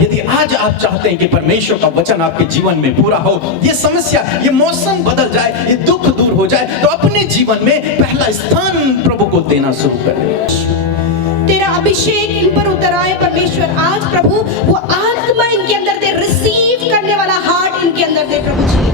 यदि आज आप चाहते हैं कि परमेश्वर का वचन आपके जीवन में पूरा हो, ये समस्या, ये मौसम बदल जाए, ये दुख दूर हो जाए, तो अपने जीवन में पहला स्थान प्रभु को देना शुरू करें। तेरा अभिषेक इन पर उतर आए परमेश्वर। आज प्रभु वो आत्मा इनके अंदर दे, रिसीव करने वाला हार्ट इनके अंदर दे प्रभु जी।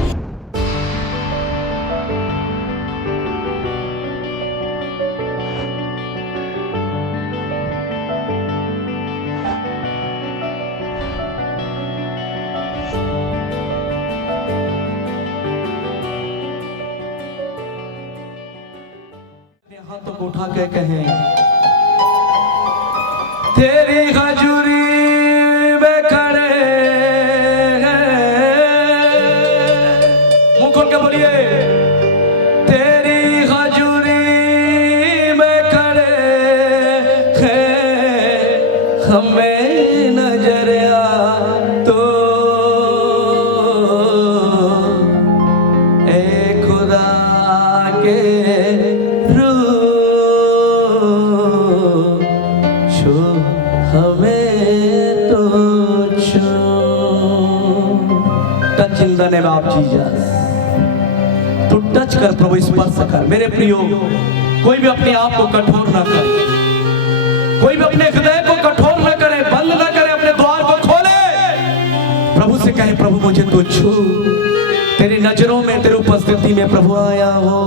हाथों को उठा के कहें, तेरी हजूरी में खड़े हैं, मुंह खोल के बोलिए, तेरी हजूरी में खड़े हैं, हमें नजर आ तो ए खुदा के in the name of Jesus. तू टच कर प्रभु, स्पर्श कर। मेरे प्रियो, कोई भी अपने आप को कठोर ना करे, कोई भी अपने हृदय को कठोर ना करे, बंद ना करे, अपने द्वार को खोले, प्रभु से कहे, प्रभु मुझे तू छू, तेरी नजरों में, तेरी उपस्थिति में प्रभु आया हो।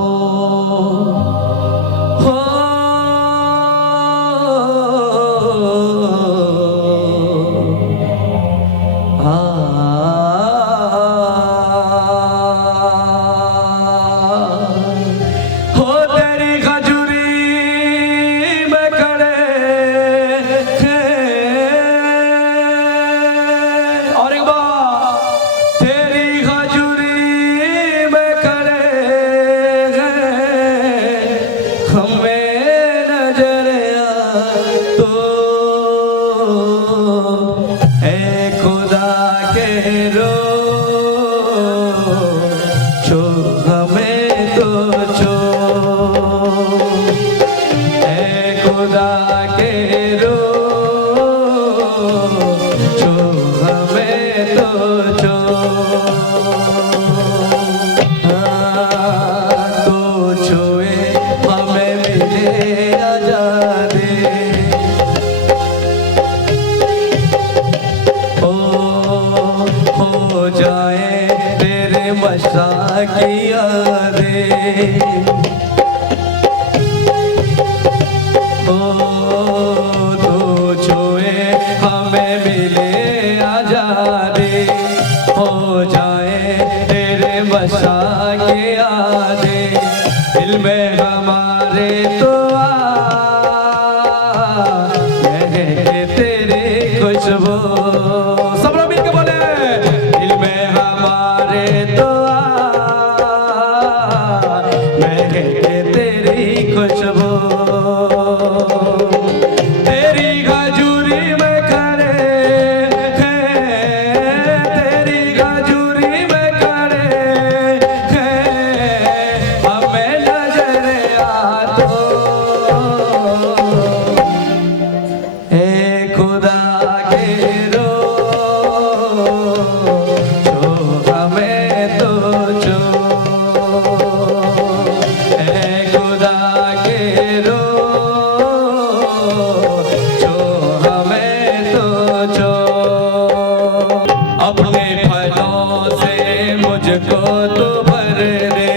किया रे ओ तो छोए हमें मिले आजा रे, हो जाए तेरे बसा के आदे, दिल में हमारे तो महके तेरी खुशबू। सब लोग मिलकर बोले, दिल में हमारे तो खुशबू, तेरी हजूरी में खड़े हैं, तेरी हजूरी में खड़े हैं, हमें नजर आ तो ए खुदा के रो, जो हमें तो जो मुझको तो भर दे,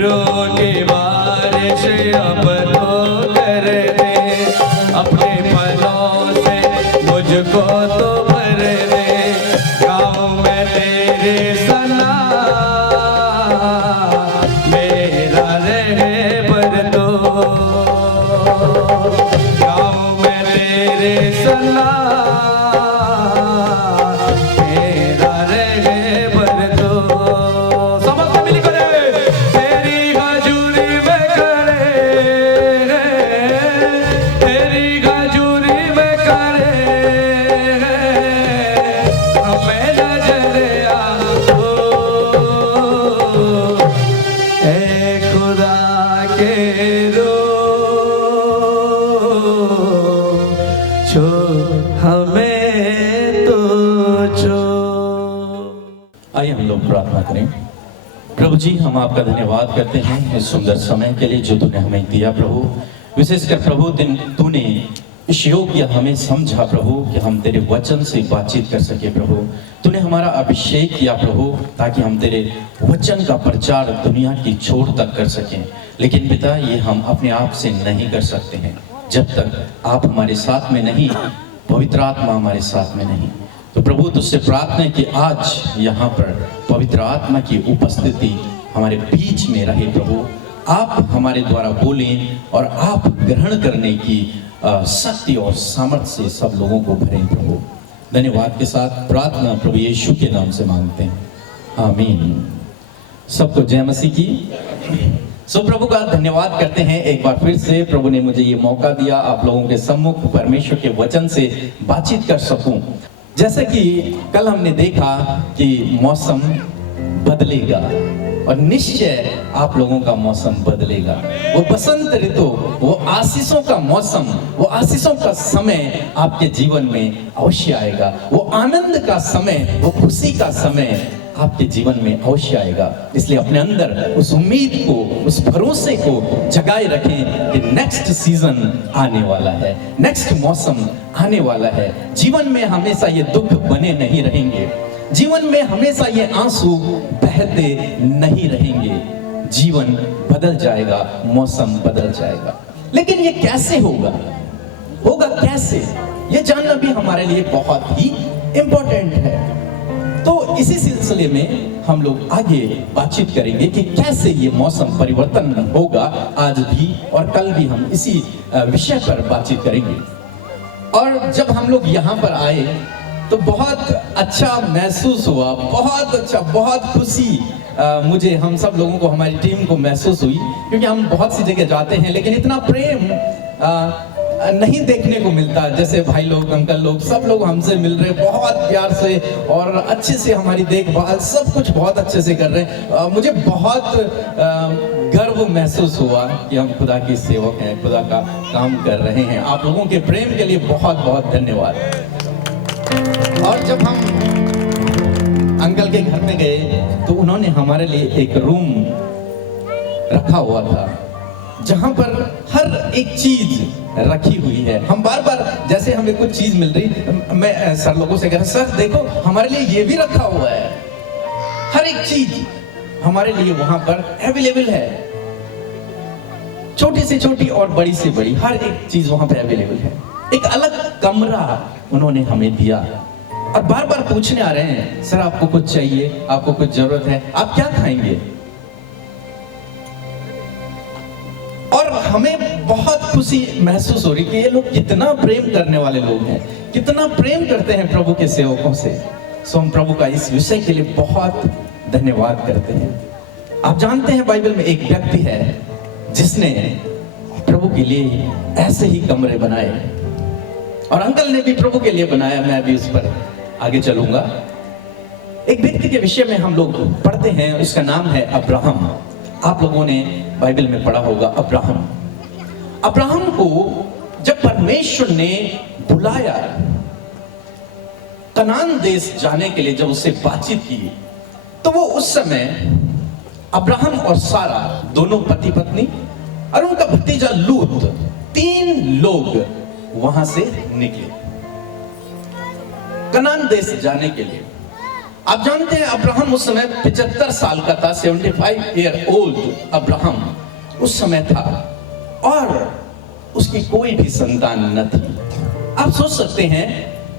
रोटी बारिश अब तो कर दे, अपने फलों से मुझको तो भर दे, गाँव में तेरे सना मेरा रहे भर दो, गाँव में तेरे सना छो हमें तो छो। आइए हम लोग प्रार्थना करें। प्रभु जी, हम आपका धन्यवाद करते हैं इस सुंदर समय के लिए जो तूने हमें दिया प्रभु। विशेषकर प्रभु तूने इस योग्य हमें समझा प्रभु कि हम तेरे वचन से बातचीत कर सके प्रभु। तूने हमारा अभिषेक किया प्रभु ताकि हम तेरे वचन का प्रचार दुनिया की छोर तक कर सकें। लेकिन पिता, ये हम अपने आप से नहीं कर सकते हैं जब तक आप हमारे साथ में नहीं, पवित्र आत्मा हमारे साथ में नहीं। तो प्रभु, तुझसे प्रार्थना है कि आज यहाँ पर पवित्र आत्मा की उपस्थिति हमारे बीच में रहे प्रभु। आप हमारे द्वारा बोलें और आप ग्रहण करने की शक्ति और सामर्थ्य से सब लोगों को भरें प्रभु। धन्यवाद के साथ प्रार्थना प्रभु यीशु के नाम से मांगते हैं, आमीन। सबको जय मसीह की। सो प्रभु का धन्यवाद करते हैं एक बार फिर से। प्रभु ने मुझे ये मौका दिया आप लोगों के सम्मुख परमेश्वर के वचन से बातचीत कर सकूं। जैसे कि कल हमने देखा कि मौसम बदलेगा और निश्चय आप लोगों का मौसम बदलेगा। वो बसंत ऋतु, वो आशीषों का मौसम, वो आशीषों का समय आपके जीवन में अवश्य आएगा। वो आनंद का समय, वो खुशी का समय आपके जीवन में अवश्य आएगा। इसलिए अपने अंदर उस उम्मीद को, उस भरोसे को जगाए रखें कि नेक्स्ट सीजन आने वाला है, नेक्स्ट मौसम आने वाला है। जीवन में हमेशा ये दुख बने नहीं रहेंगे, जीवन में हमेशा ये आंसू बहते नहीं रहेंगे। जीवन बदल जाएगा, मौसम बदल जाएगा। लेकिन ये कैसे होगा? होगा कैसे? ये जानना भी हमारे लिए बहुत ही इंपॉर्टेंट है। तो इसी सिलसिले में हम लोग आगे बातचीत करेंगे कि कैसे ये मौसम परिवर्तन होगा। आज भी और कल भी हम इसी विषय पर बातचीत करेंगे। और जब हम लोग यहाँ पर आए तो बहुत अच्छा महसूस हुआ, बहुत अच्छा, बहुत खुशी मुझे, हम सब लोगों को, हमारी टीम को महसूस हुई। क्योंकि हम बहुत सी जगह जाते हैं लेकिन इतना प्रेम नहीं देखने को मिलता। जैसे भाई लोग, अंकल लोग, सब लोग हमसे मिल रहे, बहुत प्यार से और अच्छे से हमारी देखभाल, सब कुछ बहुत अच्छे से कर रहे हैं। मुझे बहुत गर्व महसूस हुआ कि हम खुदा के सेवक हैं, खुदा का काम कर रहे हैं। आप लोगों के प्रेम के लिए बहुत बहुत धन्यवाद। और जब हम अंकल के घर में गए तो उन्होंने हमारे लिए एक रूम रखा हुआ था जहां पर हर एक चीज रखी हुई है। हम बार बार, जैसे हमें कुछ चीज मिल रही, मैं सर लोगों से कह रहा, सर देखो हमारे लिए ये भी रखा हुआ है। हर एक चीज हमारे लिए वहां पर अवेलेबल है, छोटी से छोटी और बड़ी से बड़ी, हर एक चीज वहां पर अवेलेबल है। एक अलग कमरा उन्होंने हमें दिया और बार बार पूछने आ रहे हैं, सर आपको कुछ चाहिए, आपको कुछ जरूरत है, आप क्या खाएंगे? और हमें बहुत खुशी महसूस हो रही कि ये लोग कितना प्रेम करने वाले लोग हैं, कितना प्रेम करते हैं प्रभु के सेवकों से। सो हम प्रभु का इस विषय के लिए बहुत धन्यवाद करते हैं। आप जानते हैं बाइबल में एक व्यक्ति है जिसने प्रभु के लिए ऐसे ही कमरे बनाए और अंकल ने भी प्रभु के लिए बनाया। मैं भी उस पर आगे चलूंगा। एक व्यक्ति के विषय में हम लोग पढ़ते हैं, उसका नाम है अब्राहम। आप लोगों ने बाइबल में पढ़ा होगा अब्राहम। अब्राहम को जब परमेश्वर ने बुलाया कनान देश जाने के लिए, जब उससे बातचीत की, तो वो उस समय अब्राहम और सारा दोनों पति पत्नी और उनका भतीजा लूत, 3 लोग वहां से निकले कनान देश जाने के लिए। आप जानते हैं अब्राहम उस समय 75 साल का था, 75 ईयर ओल्ड अब्राहम उस समय था और उसकी कोई भी संतान न थी। आप सोच सकते हैं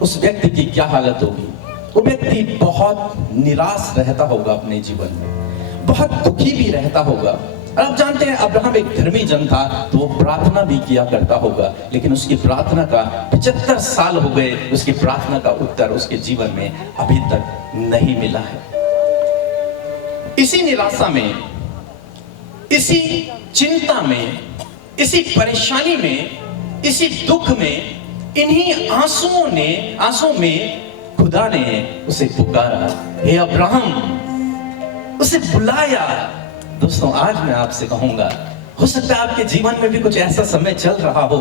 उस व्यक्ति की क्या हालत होगी। वो व्यक्ति बहुत निराश रहता होगा अपने जीवन में, बहुत दुखी भी रहता होगा। और आप जानते हैं अब्राहम एक धर्मी जन था, तो वो प्रार्थना भी किया करता होगा, लेकिन उसकी प्रार्थना का 75 साल हो गए, उसकी प्रार्थना का उत्तर उसके जीवन में अभी तक नहीं मिला है। इसी निराशा में, इसी चिंता में, इसी परेशानी में, इसी दुख में, इन्हीं आंसुओं में खुदा ने उसे पुकारा, हे अब्राहम, उसे बुलाया। दोस्तों, आज मैं आपसे कहूंगा, हो सकता है आपके जीवन में भी कुछ ऐसा समय चल रहा हो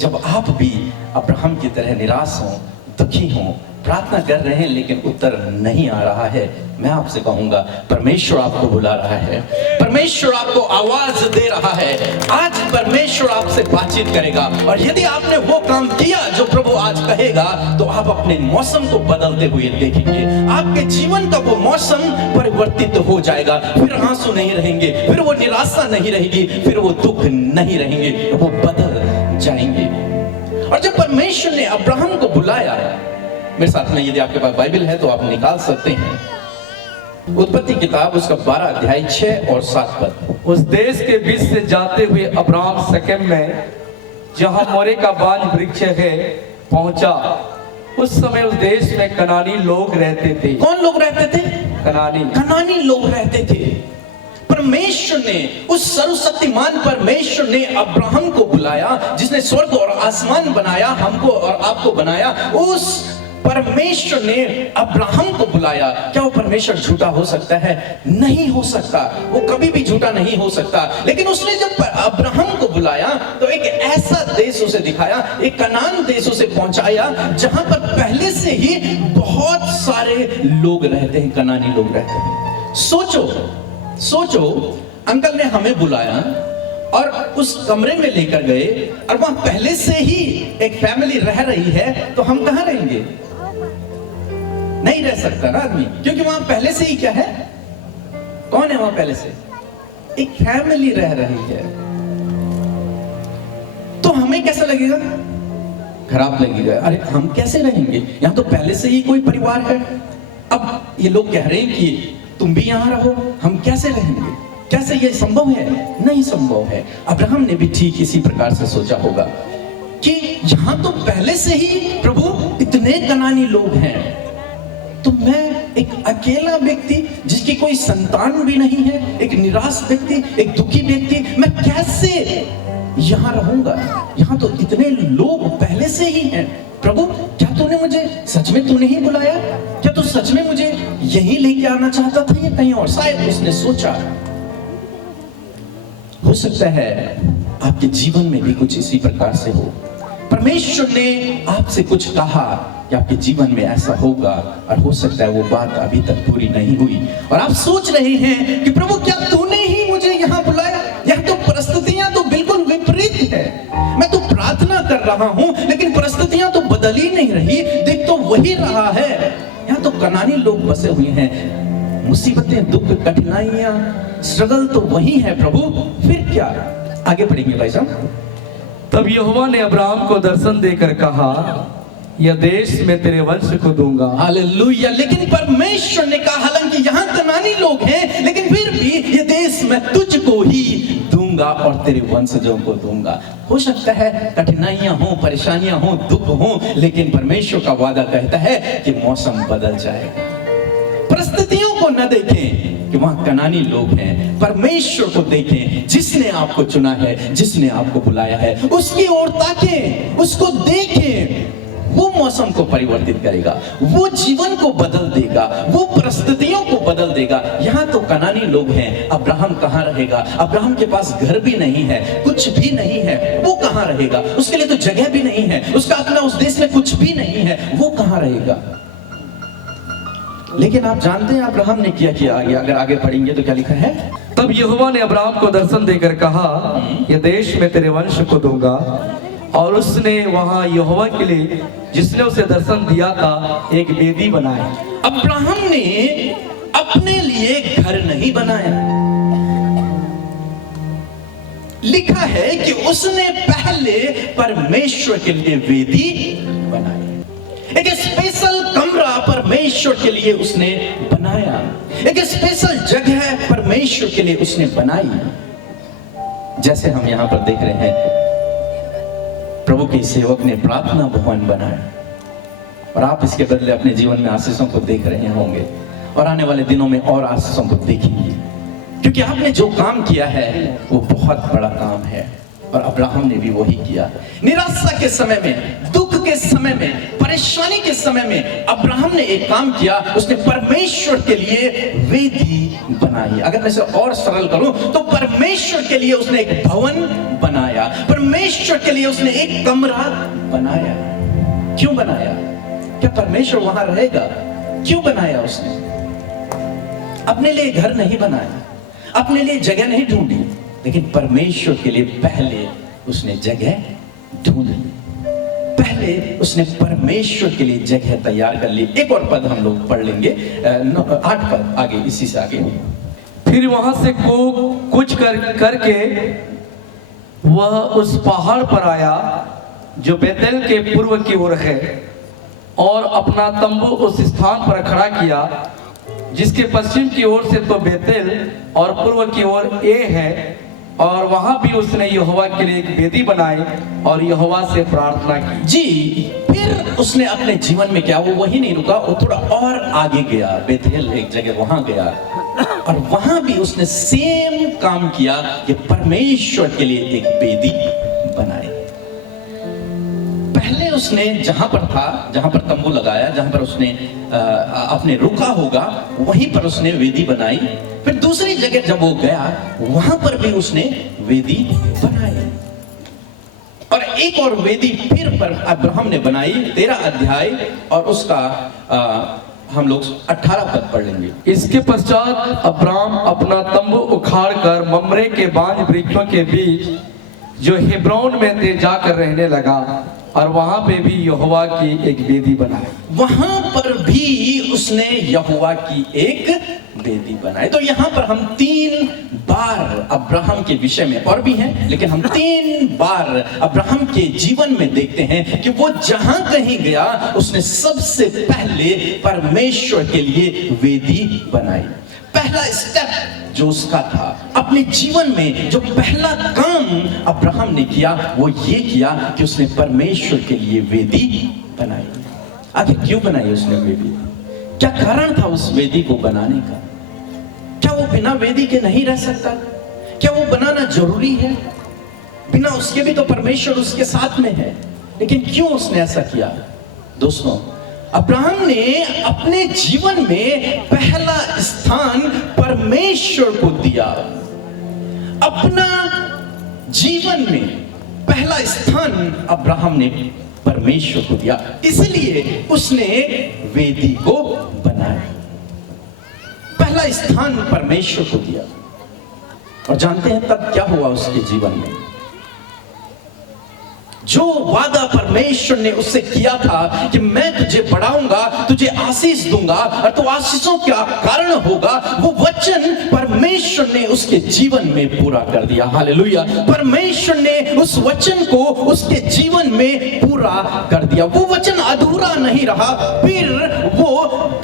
जब आप भी अब्राहम की तरह निराश हों, दुखी हों, प्रार्थना कर रहे हैं लेकिन उत्तर नहीं आ रहा है, मैं आपसे कहूंगा परमेश्वर आपको बुला रहा है, परमेश्वर आपको आवाज दे रहा है। आज परमेश्वर आपसे बातचीत करेगा और यदि आपने वो काम किया जो प्रभु आज कहेगा तो आप अपने मौसम को बदलते हुए देखेंगे। आपके जीवन का वो मौसम परिवर्तित हो जाएगा। फिर आंसू नहीं रहेंगे, फिर वो निराशा नहीं रहेगी, फिर वो दुख नहीं रहेंगे, वो बदल जाएंगे। और जब परमेश्वर ने अब्राहम को बुलाया, मेरे साथ में यदि आपके पास बाइबल है तो आप निकाल सकते हैं, उत्पत्ति किताब उसका 12 अध्याय 6 और 7 पद। उस देश के बीच से जाते हुए अब्राहम शकेम में, जहां मोरे का बांज वृक्ष है, पहुंचा। उस समय उस देश में कनानी लोग रहते थे। कौन लोग रहते थे? कनानी लोग रहते थे। परमेश्वर ने, उस सर्वशक्तिमान परमेश्वर ने अब्राहम को बुलाया, जिसने स्वर्ग और आसमान बनाया, हमको और आपको बनाया। उस परमेश्वर ने अब्राहम को बुलाया। क्या वो परमेश्वर झूठा हो सकता है? नहीं हो सकता, वो कभी भी झूठा नहीं हो सकता। लेकिन उसने जब अब्राहम को बुलाया तो एक ऐसा देश उसे दिखाया, एक कनान देश उसे पहुंचाया जहां पर पहले से ही बहुत सारे लोग रहते हैं, कनानी लोग रहते हैं। सोचो, अंकल ने हमें बुलाया और उस कमरे में लेकर गए और वहां पहले से ही एक फैमिली रह रही है, तो हम कहां रहेंगे? नहीं रह सकता ना आदमी, क्योंकि वहां पहले से ही क्या है? कौन है वहां पहले से? एक फैमिली रह रही है। तो हमें कैसा लगेगा? खराब लगेगा। अरे हम कैसे रहेंगे? यहां तो पहले से ही कोई परिवार है। अब ये लोग कह रहे हैं कि तुम भी यहां रहो, हम कैसे रहेंगे? कैसे ये संभव है? नहीं संभव है। अब्राहम ने भी ठीक इसी प्रकार से सोचा होगा कि यहां तो पहले से ही प्रभु इतने कनानी लोग हैं, तो मैं एक अकेला व्यक्ति जिसकी कोई संतान भी नहीं है, एक निराश व्यक्ति, एक दुखी व्यक्ति, मैं कैसे यहां रहूंगा? यहां तो इतने लोग पहले से ही हैं। प्रभु, क्या तूने मुझे सच में तूने ही बुलाया? क्या तू सच में मुझे यहीं लेके आना चाहता था या कहीं और? शायद उसने सोचा। हो सकता है आपके जीवन में भी कुछ इसी प्रकार से हो। परमेश्वर ने आपसे कुछ कहा कि आपके जीवन में ऐसा होगा, और हो सकता है वो बात अभी तक पूरी नहीं हुई और आप सोच रहे हैं कि प्रभु, क्या तूने ही मुझे यहाँ बुलाया? यहाँ तो परिस्थितियां तो बिल्कुल विपरीत है। मैं तो प्रार्थना कर रहा हूं लेकिन परिस्थितियां तो बदल ही नहीं रही। देख तो वही रहा है, यहाँ तो कनानी लोग बसे हुए हैं। मुसीबतें, दुख, कठिनाइयां, स्ट्रगल तो वही है प्रभु। फिर क्या? आगे पढ़ेंगे भाई साहब। तब यहोवा ने अब्राहम को दर्शन देकर कहा, यह देश मैं तेरे वंश को दूंगा। हालेलुया। लेकिन परमेश्वर ने कहा, हालांकि यहाँ कनानी लोग हैं, लेकिन फिर भी ये देश मैं तुझको ही दूंगा और तेरे वंशजों को दूंगा। हो सकता है कठिनाइयां हो, परेशानियां हो, दुख हो, लेकिन परमेश्वर का वादा कहता है कि मौसम बदल जाएगा। परिस्थितियों को न देखें कि वहां कनानी लोग हैं, परमेश्वर को देखें जिसने आपको चुना है, जिसने आपको बुलाया है। उसकी ओर ताकें, उसको देखें। वो मौसम को परिवर्तित करेगा, वो जीवन को बदल देगा, वो परिस्थितियों को बदल देगा। यहाँ तो कनानी लोग हैं, अब्राहम कहाँ रहेगा? अब्राहम के पास घर भी नहीं है, कुछ भी नहीं है, वो कहाँ रहेगा? उसके लिए तो जगह भी नहीं है, उसका अपना उस देश में कुछ भी नहीं है, वो कहाँ रहेगा? लेकिन आप जानते हैं अब्राहम ने क्या किया? आगे अगर आगे पढ़ेंगे तो क्या लिखा है? तब यहोवा ने अब्राहम को दर्शन देकर कहा, यह देश मैं तेरे वंश को दूंगा। और उसने वहां यहोवा के लिए, जिसने उसे दर्शन दिया था, एक वेदी बनाई। अब्राहम ने अपने लिए घर नहीं बनाया। लिखा है कि उसने पहले परमेश्वर के लिए वेदी बनाई। एक स्पेशल कमरा परमेश्वर के लिए उसने बनाया, एक स्पेशल जगह परमेश्वर के लिए उसने बनाई। जैसे हम यहां पर देख रहे हैं, प्रभु के सेवक ने प्रार्थना भवन बनाया और आप इसके बदले अपने जीवन में आशीषों को देख रहे होंगे और आने वाले दिनों में और आशीषों को देखेंगे, क्योंकि आपने जो काम किया है वो बहुत बड़ा काम है और अब्राहम ने भी वही किया। निराशा के समय में, दुख के समय में, परेशानी के समय में अब्राहम ने एक काम किया, उसने परमेश्वर के लिए वेदी बनाई। अगर मैं इसे और सरल करूं तो परमेश्वर के लिए उसने एक भवन बनाया, परमेश्वर के लिए उसने एक कमरा बनाया। क्यों बनाया? क्या परमेश्वर वहां रहेगा? क्यों बनाया उसने? अपने लिए घर नहीं बनाया, अपने लिए जगह नहीं ढूंढी, लेकिन परमेश्वर के लिए पहले उसने जगह ढूंढी, पहले उसने परमेश्वर के लिए जगह तैयार कर ली। एक और पद हम लोग पढ़ लेंगे, 8 पद आगे, इसी से आगे। फिर वहां से कुछ करके वह उस पहाड़ पर आया जो बेतेल के पूर्व की ओर है, और अपना तंबू उस स्थान पर खड़ा किया जिसके पश्चिम की ओर से तो बेतेल और पूर्व की ओर ए है। और वहां भी उसने यहोवा के लिए एक वेदी बनाई और यहोवा से प्रार्थना की। जी, फिर उसने अपने जीवन में क्या, वो वही नहीं रुका, वो थोड़ा और आगे गया, बेतेल एक जगह वहां गया, और वहां भी उसने सेम काम किया कि परमेश्वर के लिए एक वेदी बनाई। पहले उसने जहां पर था, जहां पर तंबू लगाया, जहां पर उसने अपने रुका होगा, वहीं पर उसने वेदी बनाई। फिर दूसरी जगह जब वो गया, वहां पर भी उसने वेदी बनाई, और एक और वेदी फिर पर अब्राहम ने बनाई। 13 अध्याय और उसका हम लोग 18 पद पढ़ लेंगे। इसके पश्चात अब्राम अपना तंबू उखाड़कर ममरे के बांज वृक्षों के बीच जो हेब्रोन में थे जाकर रहने लगा, और वहां पे भी यहोवा की एक वेदी बनाई। वहां पर भी उसने यहोवा की एक वेदी बनाई। तो यहां पर हम 3 बार अब्राहम के विषय में, और भी हैं, लेकिन हम 3 बार अब्राहम के जीवन में देखते हैं कि वो जहां कहीं गया उसने सबसे पहले परमेश्वर के लिए वेदी बनाई। पहला स्टेप जो उसका था अपने जीवन में, जो पहला काम अब्राहम ने किया, वो ये किया कि उसने परमेश्वर के लिए वेदी बनाई। आखिर क्यों बनाई उसने वेदी? क्या कारण था उस वेदी को बनाने का? क्या वो बिना वेदी के नहीं रह सकता? क्या वो बनाना जरूरी है? बिना उसके भी तो परमेश्वर उसके साथ में है, लेकिन क्यों उसने ऐसा किया? दोस्तों, अब्राहम ने अपने जीवन में पहला स्थान परमेश्वर को दिया। अपना जीवन में पहला स्थान अब्राहम ने परमेश्वर को दिया, इसलिए उसने वेदी को बनाया। पहला स्थान परमेश्वर को दिया। और जानते हैं तब क्या हुआ उसके जीवन में? जो वादा परमेश्वर ने उससे किया था कि मैं तुझे बढ़ाऊंगा, तुझे आशीष दूंगा और तू आशीषों का कारण होगा, वो वचन परमेश्वर ने उसके जीवन में पूरा कर दिया। हालेलुया! परमेश्वर ने उस वचन को उसके जीवन में पूरा कर दिया। वो वचन अधूरा नहीं रहा। फिर वो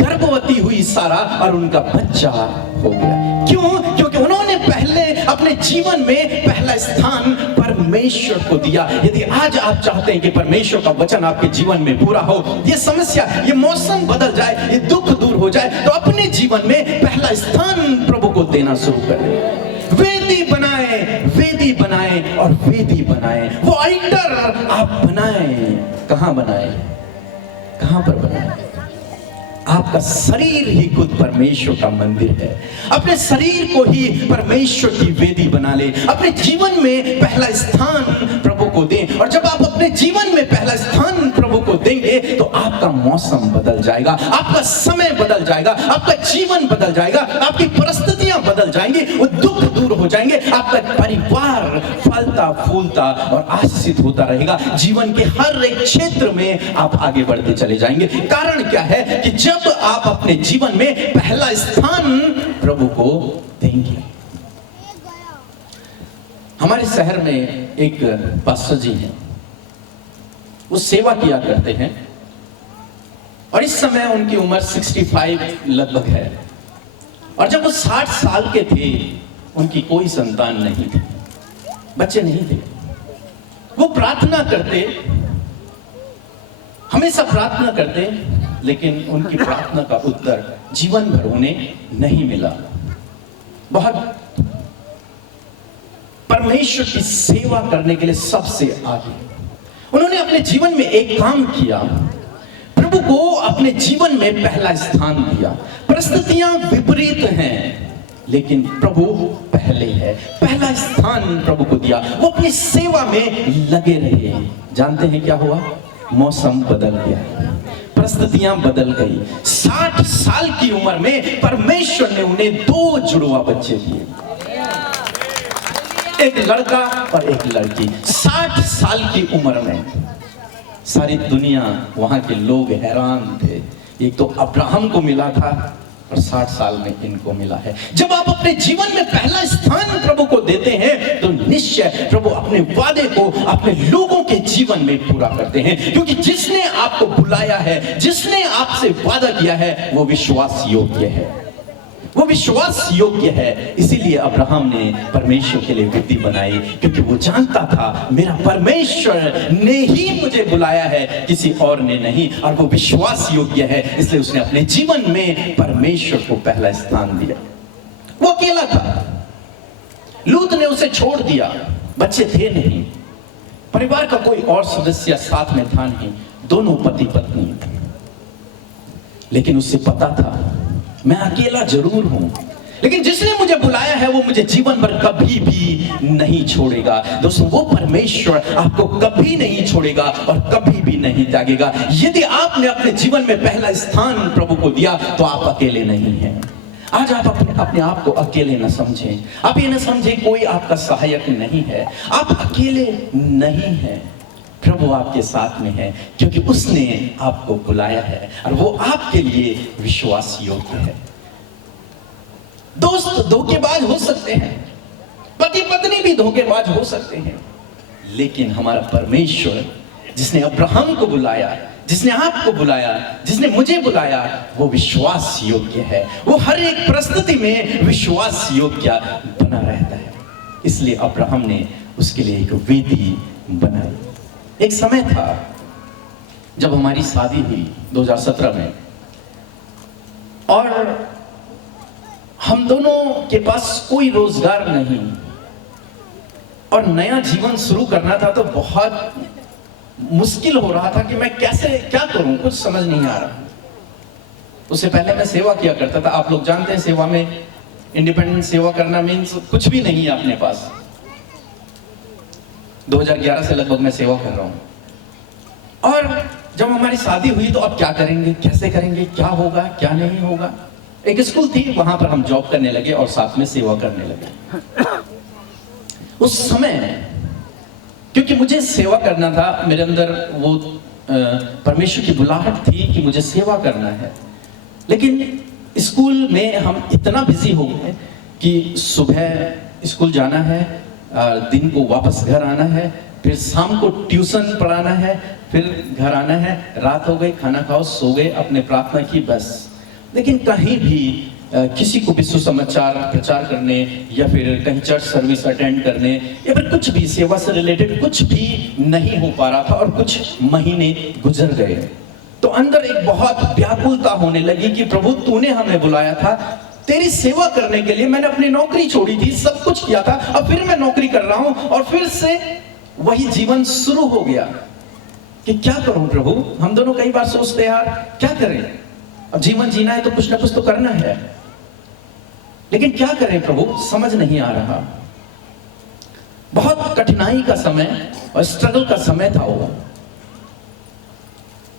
गर्भवती हुई सारा और उनका बच्चा हो गया। क्यों? क्योंकि उन्होंने पहले अपने जीवन में पहला स्थान परमेश्वर को दिया। यदि आज आप चाहते हैं कि परमेश्वर का वचन आपके जीवन में पूरा हो, ये समस्या, ये मौसम बदल जाए, ये दुख दूर हो जाए, तो अपने जीवन में पहला स्थान प्रभु को देना शुरू करें। वेदी बनाए, वेदी बनाए और वेदी बनाए। वो अल्टर आप बनाए। कहां बनाए? कहां पर बनाए? आपका शरीर ही खुद परमेश्वर का मंदिर है। अपने शरीर को ही परमेश्वर की वेदी बना ले। अपने जीवन में पहला स्थान प्रभु को दें। और जब आप अपने जीवन में पहला स्थान प्रभु को देंगे तो आपका मौसम बदल जाएगा, आपका समय बदल जाएगा, आपका जीवन बदल जाएगा, आपकी परिस्थितियां बदल जाएंगी, वो दुख दूर हो जाएंगे, आपका परिवार फलता फूलता और आशीषित होता रहेगा। जीवन के हर एक क्षेत्र में आप आगे बढ़ते चले जाएंगे। कारण क्या है? कि जब आप अपने जीवन में पहला स्थान प्रभु को देंगे। हमारे शहर में एक पास्टर जी हैं, वो सेवा किया करते हैं और इस समय उनकी उम्र 65 लगभग है। और जब वो 60 साल के थे, उनकी कोई संतान नहीं थी, बच्चे नहीं थे। वो प्रार्थना करते, हमेशा प्रार्थना करते, लेकिन उनकी प्रार्थना का उत्तर जीवन भर उन्हें नहीं मिला। बहुत परमेश्वर की सेवा करने के लिए सबसे आगे उन्होंने अपने जीवन में एक काम किया, प्रभु को अपने जीवन में पहला स्थान दिया। परिस्थितियां विपरीत हैं लेकिन प्रभु पहले है, पहला स्थान प्रभु को दिया। वो अपनी सेवा में लगे रहे। जानते हैं क्या हुआ? मौसम बदल गया, परिस्थितियां बदल गई। 60 साल की उम्र में परमेश्वर ने उन्हें 2 जुड़वा बच्चे दिए, एक लड़का और एक लड़की। 60 साल की उम्र में सारी दुनिया, वहां के लोग हैरान थे। एक तो अब्राहम को मिला था और 60 साल में इनको मिला है। जब आप अपने जीवन में पहला स्थान प्रभु को देते हैं तो निश्चय प्रभु अपने वादे को अपने लोगों के जीवन में पूरा करते हैं, क्योंकि जिसने आपको बुलाया है, जिसने आपसे वादा किया है, वो विश्वास योग्य है, वो विश्वास योग्य है। इसीलिए अब्राहम ने परमेश्वर के लिए वेदी बनाई, क्योंकि वो जानता था मेरा परमेश्वर ने ही मुझे बुलाया है, किसी और ने नहीं, और वो विश्वास योग्य है। इसलिए उसने अपने जीवन में परमेश्वर को पहला स्थान दिया। वो अकेला था, लूत ने उसे छोड़ दिया, बच्चे थे नहीं, परिवार का कोई और सदस्य साथ में था नहीं, दोनों पति पत्नी। लेकिन उसे पता था मैं अकेला जरूर हूं, लेकिन जिसने मुझे बुलाया है वो मुझे जीवन भर कभी भी नहीं छोड़ेगा। दोस्तों, वो परमेश्वर आपको कभी नहीं छोड़ेगा और कभी भी नहीं त्यागेगा। यदि आपने अपने जीवन में पहला स्थान प्रभु को दिया तो आप अकेले नहीं हैं। आज आप अपने आप को अकेले न समझें, आप ये न समझें कोई आपका सहायक नहीं है, आप अकेले नहीं हैं। प्रभु आपके साथ में है, क्योंकि उसने आपको बुलाया है और वो आपके लिए विश्वास योग्य है। दोस्त धोखेबाज हो सकते हैं, पति पत्नी भी धोखेबाज हो सकते हैं, लेकिन हमारा परमेश्वर जिसने अब्राहम को बुलाया, जिसने आपको बुलाया, जिसने मुझे बुलाया, वो विश्वास योग्य है। वो हर एक परिस्थिति में विश्वास योग्य बना रहता है। इसलिए अब्राहम ने उसके लिए एक वेदी बनाई। एक समय था जब हमारी शादी हुई 2017 में, और हम दोनों के पास कोई रोजगार नहीं और नया जीवन शुरू करना था, तो बहुत मुश्किल हो रहा था कि मैं कैसे क्या करूं, कुछ समझ नहीं आ रहा। उससे पहले मैं सेवा किया करता था। आप लोग जानते हैं सेवा में इंडिपेंडेंट सेवा करना मीन्स कुछ भी नहीं है अपने पास। 2011 से लगभग मैं सेवा कर रहा हूं। और जब हमारी शादी हुई तो अब क्या करेंगे, कैसे करेंगे, क्या होगा, क्या नहीं होगा। एक स्कूल थी, वहां पर हम जॉब करने लगे और साथ में सेवा करने लगे। उस समय क्योंकि मुझे सेवा करना था, मेरे अंदर वो परमेश्वर की बुलाहट थी कि मुझे सेवा करना है, लेकिन स्कूल में हम इतना बिजी हो गए कि सुबह स्कूल जाना है, दिन को वापस घर आना है, फिर शाम को ट्यूशन पढ़ाना है, फिर घर आना है, रात हो गई, खाना खाओ, सो गए, अपने प्रार्थना की, बस। लेकिन कहीं भी किसी को भी सुसमाचार प्रचार करने या फिर कहीं चर्च सर्विस अटेंड करने या फिर कुछ भी सेवा से रिलेटेड कुछ भी नहीं हो पा रहा था। और कुछ महीने गुजर गए तो अंदर एक बहुत व्याकुलता होने लगी कि प्रभु तूने हमें बुलाया था तेरी सेवा करने के लिए, मैंने अपनी नौकरी छोड़ी थी, सब कुछ किया था, अब फिर मैं नौकरी कर रहा हूं और फिर से वही जीवन शुरू हो गया कि क्या करूं प्रभु। हम दोनों कई बार सोचते हैं यार क्या करें, अब जीवन जीना है तो कुछ ना कुछ तो करना है, लेकिन क्या करें प्रभु, समझ नहीं आ रहा। बहुत कठिनाई का समय और स्ट्रगल का समय था वो।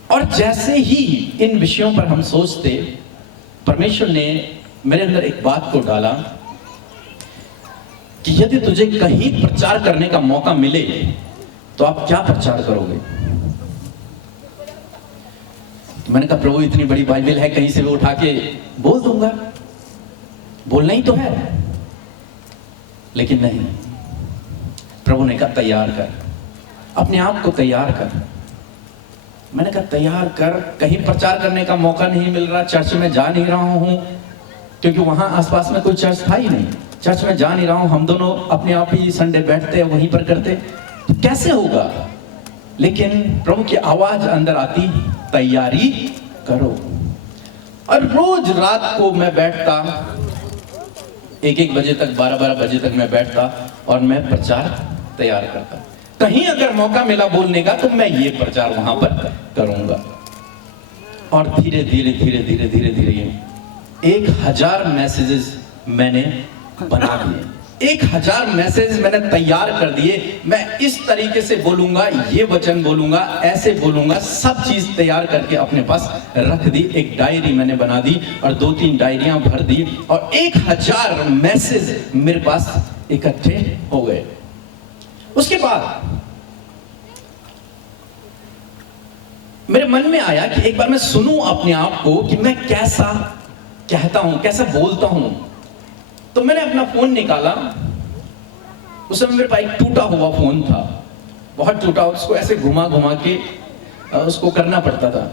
और जैसे ही इन विषयों पर हम सोचते, परमेश्वर ने मेरे अंदर एक बात को डाला कि यदि तुझे कहीं प्रचार करने का मौका मिले तो आप क्या प्रचार करोगे। तो मैंने कहा प्रभु इतनी बड़ी बाइबल है, कहीं से भी उठा के बोल दूंगा, बोलना ही तो है। लेकिन नहीं, प्रभु ने कहा तैयार कर, अपने आप को तैयार कर। मैंने कहा तैयार कर, कहीं प्रचार करने का मौका नहीं मिल रहा, चर्च में जा नहीं रहा हूं क्योंकि वहां आसपास में कोई चर्च था ही नहीं, चर्च में जा नहीं रहा हूं, हम दोनों अपने आप ही संडे बैठते वहीं पर करते, तो कैसे होगा। लेकिन प्रभु की आवाज अंदर आती, तैयारी करो। और रोज रात को मैं बैठता, 1-1 बजे तक, 12-12 बजे तक मैं बैठता और मैं प्रचार तैयार करता। कहीं अगर मौका मिला बोलने का तो मैं ये प्रचार वहां पर करूंगा। और धीरे धीरे धीरे धीरे धीरे धीरे 1000 मैसेजेस मैंने बना दिए, 1000 मैसेज मैंने तैयार कर दिए। मैं इस तरीके से बोलूंगा, ये वचन बोलूंगा, ऐसे बोलूंगा, सब चीज तैयार करके अपने पास रख दी। एक डायरी मैंने बना दी और 2-3 डायरियां भर दी और 1000 मैसेज मेरे पास इकट्ठे हो गए। उसके बाद मेरे मन में आया कि एक बार मैं सुनूं अपने आप को कि मैं कैसा कहता हूं, कैसा बोलता हूं। तो मैंने अपना फोन निकाला। उस समय मेरे पास एक टूटा हुआ फोन था, बहुत टूटा, उसको ऐसे घुमा घुमा के उसको करना पड़ता था।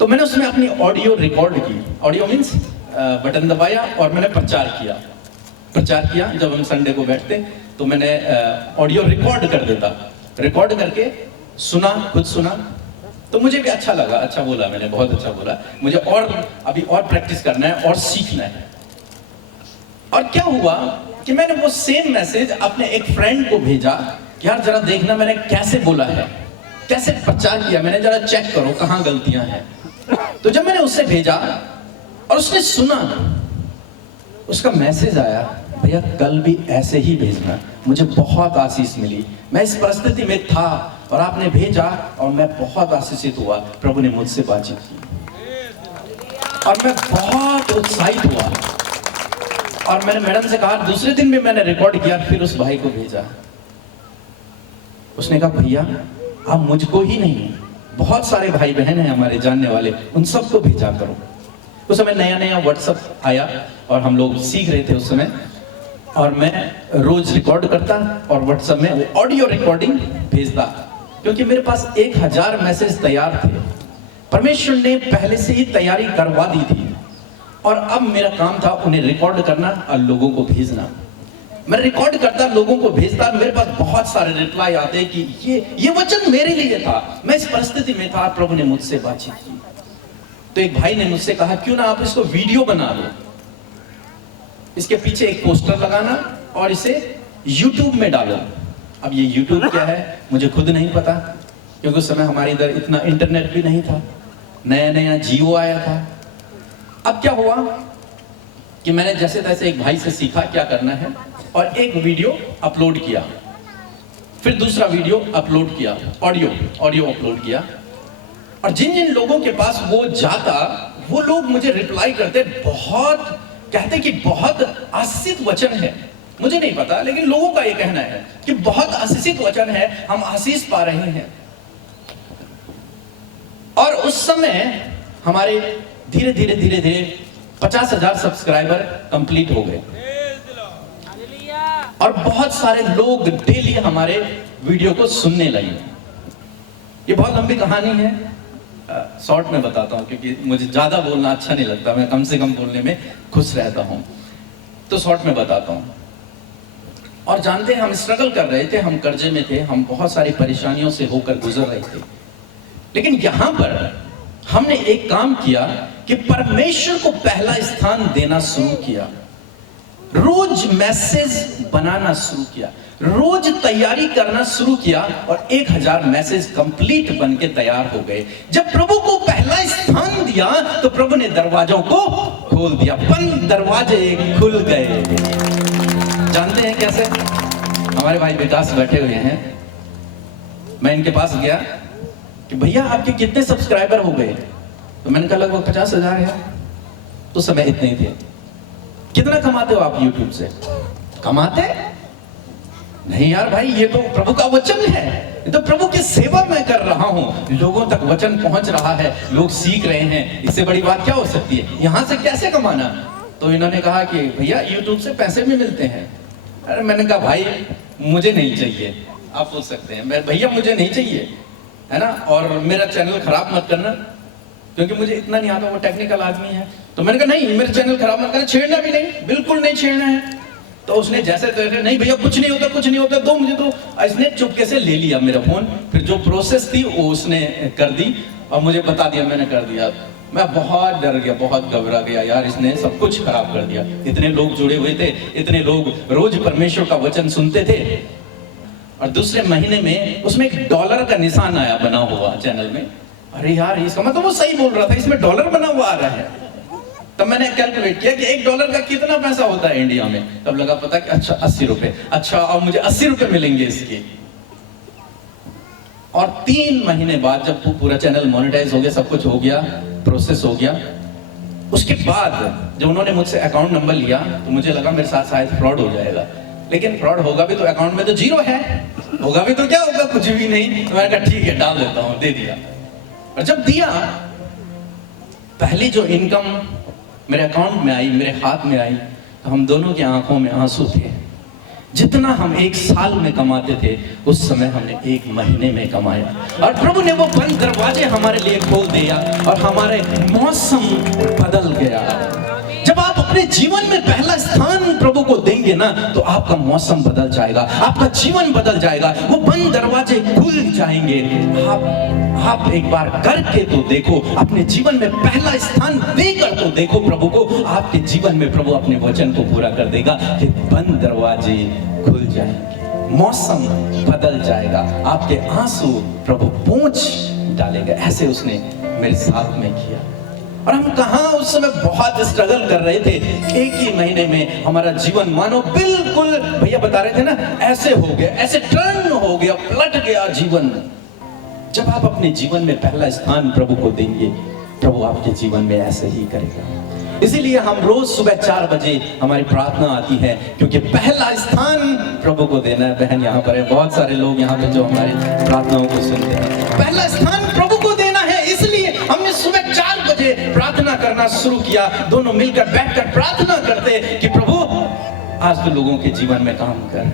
तो मैंने उसमें अपनी ऑडियो रिकॉर्ड की। ऑडियो मीन्स बटन दबाया और मैंने प्रचार किया। जब हम संडे को बैठते तो मैंने ऑडियो रिकॉर्ड कर देता, रिकॉर्ड करके सुना, खुद सुना। तो मुझे भी अच्छा लगा, अच्छा बोला मैंने, बहुत अच्छा बोला। मुझे अभी और प्रैक्टिस करना है और सीखना है। और क्या हुआ कि मैंने वो सेम मैसेज अपने एक फ्रेंड को भेजा कि यार जरा देखना मैंने कैसे बोला है, कैसे प्रचार किया मैंने, जरा चेक करो कहां गलतियां हैं। तो जब मैंने उससे भेजा और उसने सुना, उसका मैसेज आया, भैया कल भी ऐसे ही भेजना, मुझे बहुत आशीष मिली। मैं इस परिस्थिति में था और आपने भेजा और मैं बहुत आशीषित हुआ। प्रभु ने मुझसे बातचीत की और मैं बहुत उत्साहित हुआ। और मैंने मैडम से कहा, दूसरे दिन भी मैंने रिकॉर्ड किया, फिर उस भाई को भेजा। उसने कहा भैया आप मुझको ही नहीं, बहुत सारे भाई बहन हैं हमारे जानने वाले, उन सबको भेजा करो। उस समय नया नया व्हाट्सएप आया और हम लोग सीख रहे थे उस समय। और मैं रोज रिकॉर्ड करता और व्हाट्सएप में ऑडियो रिकॉर्डिंग भेजता, क्योंकि मेरे पास 1000 मैसेज तैयार थे। परमेश्वर ने पहले से ही तैयारी करवा दी थी और अब मेरा काम था उन्हें रिकॉर्ड करना और लोगों को भेजना। मैं रिकॉर्ड करता, लोगों को भेजता। मेरे पास बहुत सारे रिप्लाई आते कि ये वचन मेरे लिए था, मैं इस परिस्थिति में था, प्रभु ने मुझसे बातचीत की। तो एक भाई ने मुझसे कहा क्यों ना आप इसको वीडियो बना लो, इसके पीछे एक पोस्टर लगाना और इसे YouTube में डालो। अब ये YouTube क्या है मुझे खुद नहीं पता, क्योंकि उस समय हमारे इधर इतना इंटरनेट भी नहीं था, नया नया जियो आया था। अब क्या हुआ कि मैंने जैसे तैसे एक भाई से सीखा क्या करना है और एक वीडियो अपलोड किया, फिर दूसरा वीडियो अपलोड किया, ऑडियो अपलोड किया। और जिन जिन लोगों के पास वो जाता वो लोग मुझे रिप्लाई करते, बहुत कहते कि बहुत आशीषित वचन है। मुझे नहीं पता, लेकिन लोगों का ये कहना है कि बहुत आशीषित वचन है, हम आशीष पा रहे हैं। और उस समय हमारे धीरे धीरे धीरे धीरे 50,000 सब्सक्राइबर कंप्लीट हो गए और बहुत सारे लोग डेली हमारे वीडियो को सुनने लगे। ये बहुत लंबी कहानी है, शॉर्ट में बताता हूं क्योंकि मुझे ज्यादा बोलना अच्छा नहीं लगता, मैं कम से कम बोलने में खुश रहता हूं, तो शॉर्ट में बताता हूं। और जानते हैं हम स्ट्रगल कर रहे थे, हम कर्जे में थे, हम बहुत सारी परेशानियों से होकर गुजर रहे थे। लेकिन यहां पर हमने एक काम किया कि परमेश्वर को पहला स्थान देना शुरू किया, रोज मैसेज बनाना शुरू किया, रोज तैयारी करना शुरू किया और 1000 मैसेज कंप्लीट बन के तैयार हो गए। जब प्रभु को पहला स्थान दिया तो प्रभु ने दरवाजों को खोल दिया, बंद दरवाजे खुल गए। जानते हैं कैसे? हमारे भाई विकास बैठे हुए हैं, मैं इनके पास गया कि भैया आपके कितने सब्सक्राइबर हो गए? तो मैंने कहा लगभग 50,000 है। तो समय इतने ही थे। कितना कमाते हो आप YouTube से? कमाते नहीं यार भाई, ये तो प्रभु का वचन है, ये तो प्रभु की सेवा मैं कर रहा हूं, लोगों तक वचन पहुंच रहा है, लोग सीख रहे हैं, इससे बड़ी बात क्या हो सकती है, यहां से कैसे कमाना? तो इन्होंने कहा कि भैया YouTube से पैसे भी मिलते हैं। अरे मैंने कहा भाई मुझे नहीं चाहिए, आप बोल सकते हैं भैया मुझे नहीं चाहिए, है ना, और मेरा चैनल खराब मत करना, क्योंकि मुझे इतना नहीं आता, वो टेक्निकल आदमी है। तो मैंने कहा नहीं मेरा चैनल खराब मत करना, छेड़ना भी नहीं, बिल्कुल नहीं छेड़ना है। तो उसने जैसे तैसे नहीं भैया कुछ नहीं होता, कुछ नहीं होता, दो मुझे तो। इसने चुपके से ले लिया मेरा फोन, फिर जो प्रोसेस थी वो उसने कर दी और मुझे बता दिया मैंने कर दिया। मैं बहुत डर गया, बहुत घबरा गया, यार इसने सब कुछ खराब कर दिया। इतने लोग जुड़े हुए थे, इतने लोग रोज परमेश्वर का वचन सुनते थे। और दूसरे महीने में उसमें एक डॉलर का निशान आया बना हुआ चैनल में। अरे यार इसका मतलब वो सही बोल रहा था, इसमें डॉलर बना हुआ आ रहा है। तब मैंने कैलकुलेट किया कि $1 का कितना पैसा होता है इंडिया में। तब लगा पता कि अच्छा 80 रुपए, अच्छा और मुझे 80 रुपए मिलेंगे इसके। और 3 महीने बाद जब पूरा चैनल मोनेटाइज हो गया, सब कुछ हो गया, प्रोसेस हो गया, उसके बाद जब उन्होंने मुझसे अकाउंट नंबर लिया तो मुझे लगा मेरे साथ शायद फ्रॉड हो जाएगा। लेकिन फ्रॉड होगा भी तो अकाउंट में तो 0 है, होगा भी तो क्या होगा, कुछ भी नहीं। तो मैंने कहा ठीक है डाल देता हूं, दे दिया। और जब दिया, पहली जो इनकम मेरे अकाउंट में आई, मेरे हाथ में आई, तो हम दोनों की आंखों में आंसू थे। जितना हम 1 साल में कमाते थे उस समय हमने 1 महीने में कमाया। और प्रभु ने वो बंद दरवाजे हमारे लिए खोल दिया और हमारे मौसम बदल गया। जब आप अपने जीवन में पहला स्थान प्रभु को देंगे ना, तो आपका मौसम बदल जाएगा, आपका जीवन बदल जाएगा, वो बंद दरवाजे खुल जाएंगे। आप एक बार करके तो देखो, अपने जीवन में पहला स्थान देकर तो देखो प्रभु को। आपके जीवन में प्रभु अपने वचन को पूरा कर देगा कि बंद दरवाजे खुल जाएंगे, मौसम बदल जाएगा, आपके आंसू प्रभु पोंछ डालेगा। ऐसे उसने मेरे साथ में किया। और हम कहां उस समय बहुत स्ट्रगल कर रहे थे। 1 ही महीने में हमारा जीवन मानो बिल्कुल, भैया बता रहे थे ना, ऐसे हो गया, ऐसे टर्न हो गया, पलट गया जीवन। जब आप अपने जीवन में पहला स्थान प्रभु को देंगे, प्रभु आपके जीवन में ऐसे ही करेगा। इसीलिए हम रोज सुबह 4 बजे हमारी प्रार्थना आती है, क्योंकि पहला स्थान प्रभु को देना है। बहन यहाँ पर है, बहुत सारे लोग यहाँ पे जो हमारी प्रार्थनाओं को सुनते हैं। पहला स्थान प्रभु को देना है, इसलिए हमने सुबह 4 बजे प्रार्थना करना शुरू किया। दोनों मिलकर बैठकर प्रार्थना करते कि प्रभु आज तो लोगों के जीवन में काम कर।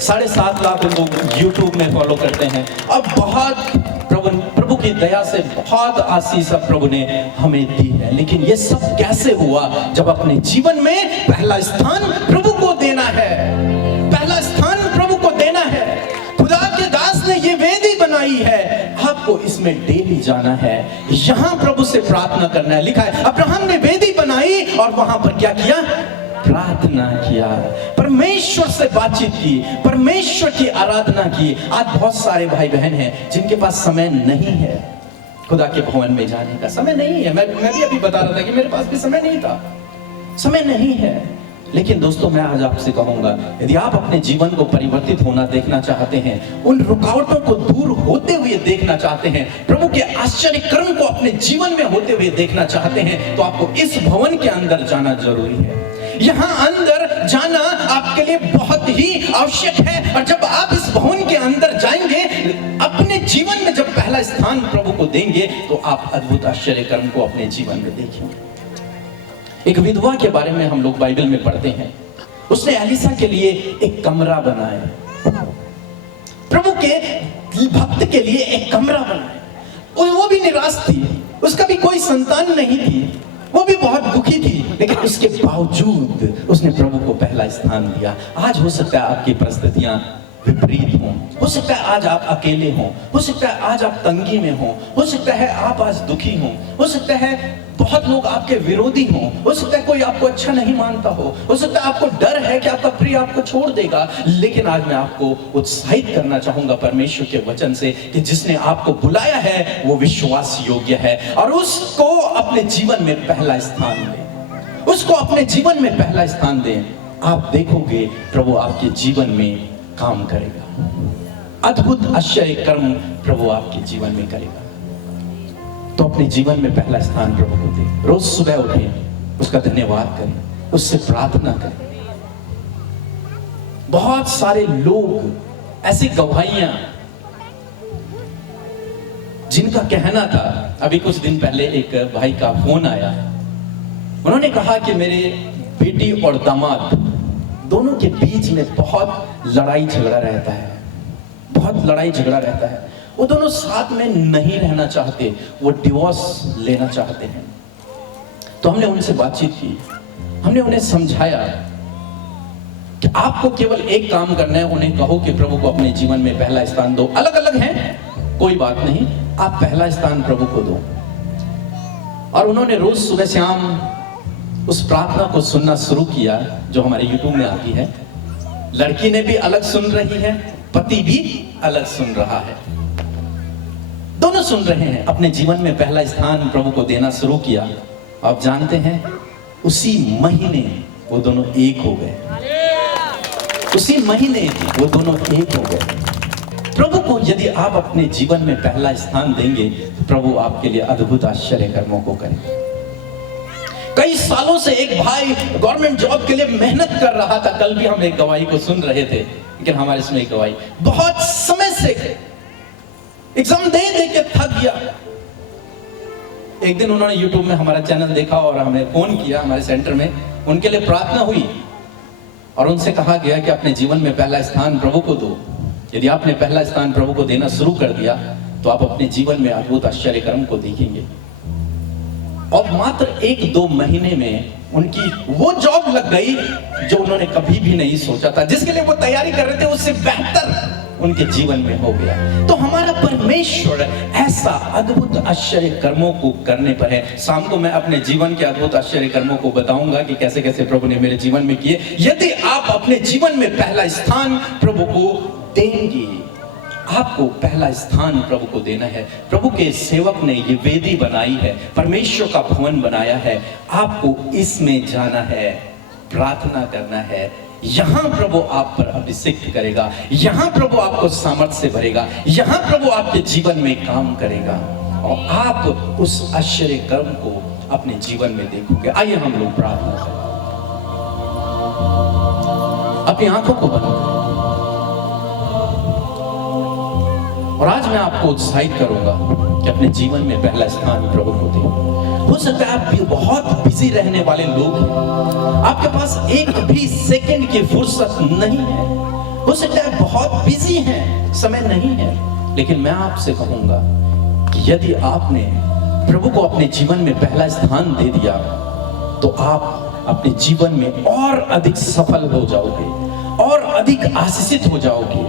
7.5 लाख लोग YouTube में फॉलो करते हैं और बहुत प्रभु की दया से बहुत आशीष प्रभु ने हमें दी है। लेकिन ये सब कैसे हुआ? जब अपने जीवन में पहला स्थान प्रभु को देना है, पहला स्थान प्रभु को देना है। खुदा के दास ने ये वेदी बनाई है, आपको इसमें डेली जाना है, यहां प्रभु से प्रार्थना करना है। लिखा है अब्राहम ने वेदी बनाई और वहां पर क्या किया? प्रार्थना किया, परमेश्वर से बातचीत की, परमेश्वर की आराधना की। आज बहुत सारे भाई बहन हैं जिनके पास समय नहीं है, खुदा के भवन में जाने का समय नहीं है। मैं भी अभी बता रहा था कि मेरे पास भी समय नहीं था, समय नहीं है। लेकिन दोस्तों मैं आज आपसे कहूंगा, यदि आप अपने जीवन को परिवर्तित होना देखना चाहते हैं, उन रुकावटों को दूर होते हुए देखना चाहते हैं, प्रभु के आश्चर्य कर्म को अपने जीवन में होते हुए देखना चाहते हैं, तो आपको इस भवन के अंदर जाना जरूरी है। यहां अंदर जाना आपके लिए बहुत ही आवश्यक है। और जब आप इस भवन के अंदर जाएंगे, अपने जीवन में जब पहला स्थान प्रभु को देंगे, तो आप अद्भुत आश्चर्य कर्म को अपने जीवन में देखेंगे। एक विधवा के बारे में हम लोग बाइबल में पढ़ते हैं। उसने एलिसा के लिए एक कमरा बनाया, प्रभु के भक्त के लिए एक कमरा बनाया। वो भी निराश थी, उसका भी कोई संतान नहीं थी, वो भी बहुत दुखी थी, लेकिन उसके बावजूद उसने प्रभु को पहला स्थान दिया। आज हो सकता है आपकी परिस्थितियां विपरीत हो सकता है आज आप अकेले हो सकता है आज आप तंगी में हो सकता है आप आज दुखी हो सकता है बहुत लोग आपके विरोधी हो सकता है कोई आपको अच्छा नहीं मानता हो सकता है आपको डर है कि आपका प्रिय आपको छोड़ देगा। लेकिन आज मैं आपको उत्साहित करना चाहूंगा परमेश्वर के वचन से कि जिसने आपको बुलाया है वो विश्वास योग्य है, और उसको अपने जीवन में पहला स्थान दें, उसको अपने जीवन में पहला स्थान दें। आप देखोगे प्रभु आपके जीवन में काम करेगा, अद्भुत आश्चर्य कर्म प्रभु आपके जीवन में करेगा। तो अपने जीवन में पहला स्थान प्रभु को दें। रोज सुबह उठें, उसका धन्यवाद करें, उससे प्रार्थना करें। बहुत सारे लोग ऐसी गवाहियां जिनका कहना था, अभी कुछ दिन पहले एक भाई का फोन आया, उन्होंने कहा कि मेरे बेटी और दामाद दोनों के बीच में बहुत लड़ाई झगड़ा रहता है, बहुत लड़ाई झगड़ा रहता है। वो दोनों साथ में नहीं रहना चाहते, वो डिवोर्स लेना चाहते हैं। तो हमने उनसे बातचीत की, हमने उन्हें समझाया कि आपको केवल एक काम करना है, उन्हें कहो कि प्रभु को अपने जीवन में पहला स्थान दो। अलग अलग हैं कोई बात नहीं, आप पहला स्थान प्रभु को दो। और उन्होंने रोज सुबह शाम उस प्रार्थना को सुनना शुरू किया जो हमारे YouTube में आती है, लड़की ने भी अलग सुन रही है, पति भी अलग सुन रहा है, दोनों सुन रहे हैं। अपने जीवन में पहला स्थान प्रभु को देना शुरू किया। आप जानते हैं उसी महीने वो दोनों एक हो गए। उसी महीने वो दोनों एक हो गए। प्रभु को यदि आप अपने जीवन में पहला स्थान देंगे तो प्रभु आपके लिए अद्भुत आश्चर्य कर्मों को करेंगे। कई सालों से एक भाई गवर्नमेंट जॉब के लिए मेहनत कर रहा था। कल भी हम एक गवाही को सुन रहे थे, लेकिन हमारे इसमें एक गवाही बहुत समय से एग्जाम दे दे के थक गया। एक दिन उन्होंने यूट्यूब में हमारा चैनल देखा और हमें फोन किया हमारे सेंटर में। उनके लिए प्रार्थना हुई और उनसे कहा गया कि अपने जीवन में पहला स्थान प्रभु को दो। यदि आपने पहला स्थान प्रभु को देना शुरू कर दिया तो आप अपने जीवन में अद्भुत आश्चर्य कर्म को देखेंगे। और मात्र 1-2 महीने में उनकी वो जॉब लग गई जो उन्होंने कभी भी नहीं सोचा था, जिसके लिए वो तैयारी कर रहे थे उससे बेहतर उनके जीवन में हो गया। तो हमारा परमेश्वर ऐसा अद्भुत आश्चर्य कर्मों को करने पर है। शाम को मैं अपने जीवन के अद्भुत आश्चर्य कर्मों को बताऊंगा कि कैसे कैसे प्रभु ने मेरे जीवन में किए। यदि आप अपने जीवन में पहला स्थान प्रभु को देंगे, आपको पहला स्थान प्रभु को देना है। प्रभु के सेवक ने ये वेदी बनाई है, परमेश्वर का भवन बनाया है। आपको इसमें जाना है, प्रार्थना करना है। यहां प्रभु आप पर अभिषेक करेगा, यहां प्रभु आपको सामर्थ्य से भरेगा, यहां प्रभु आपके जीवन में काम करेगा और आप उस आश्चर्य कर्म को अपने जीवन में देखोगे। आइए हम लोग प्रार्थना करें। अपनी आंखों को बंद करें और आज मैं आपको उत्साहित करूंगा कि अपने जीवन में पहला स्थान प्रभु को दें। हो सकता है आप भी बहुत बिजी रहने वाले लोग हैं, आपके पास एक भी सेकंड की फुर्सत नहीं है। हो सकता है बहुत बिजी हैं, समय नहीं है, लेकिन मैं आपसे कहूंगा कि यदि आपने प्रभु को अपने जीवन में पहला स्थान दे दिया तो आप अपने जीवन में और अधिक सफल हो जाओगे और अधिक आशीषित हो जाओगे।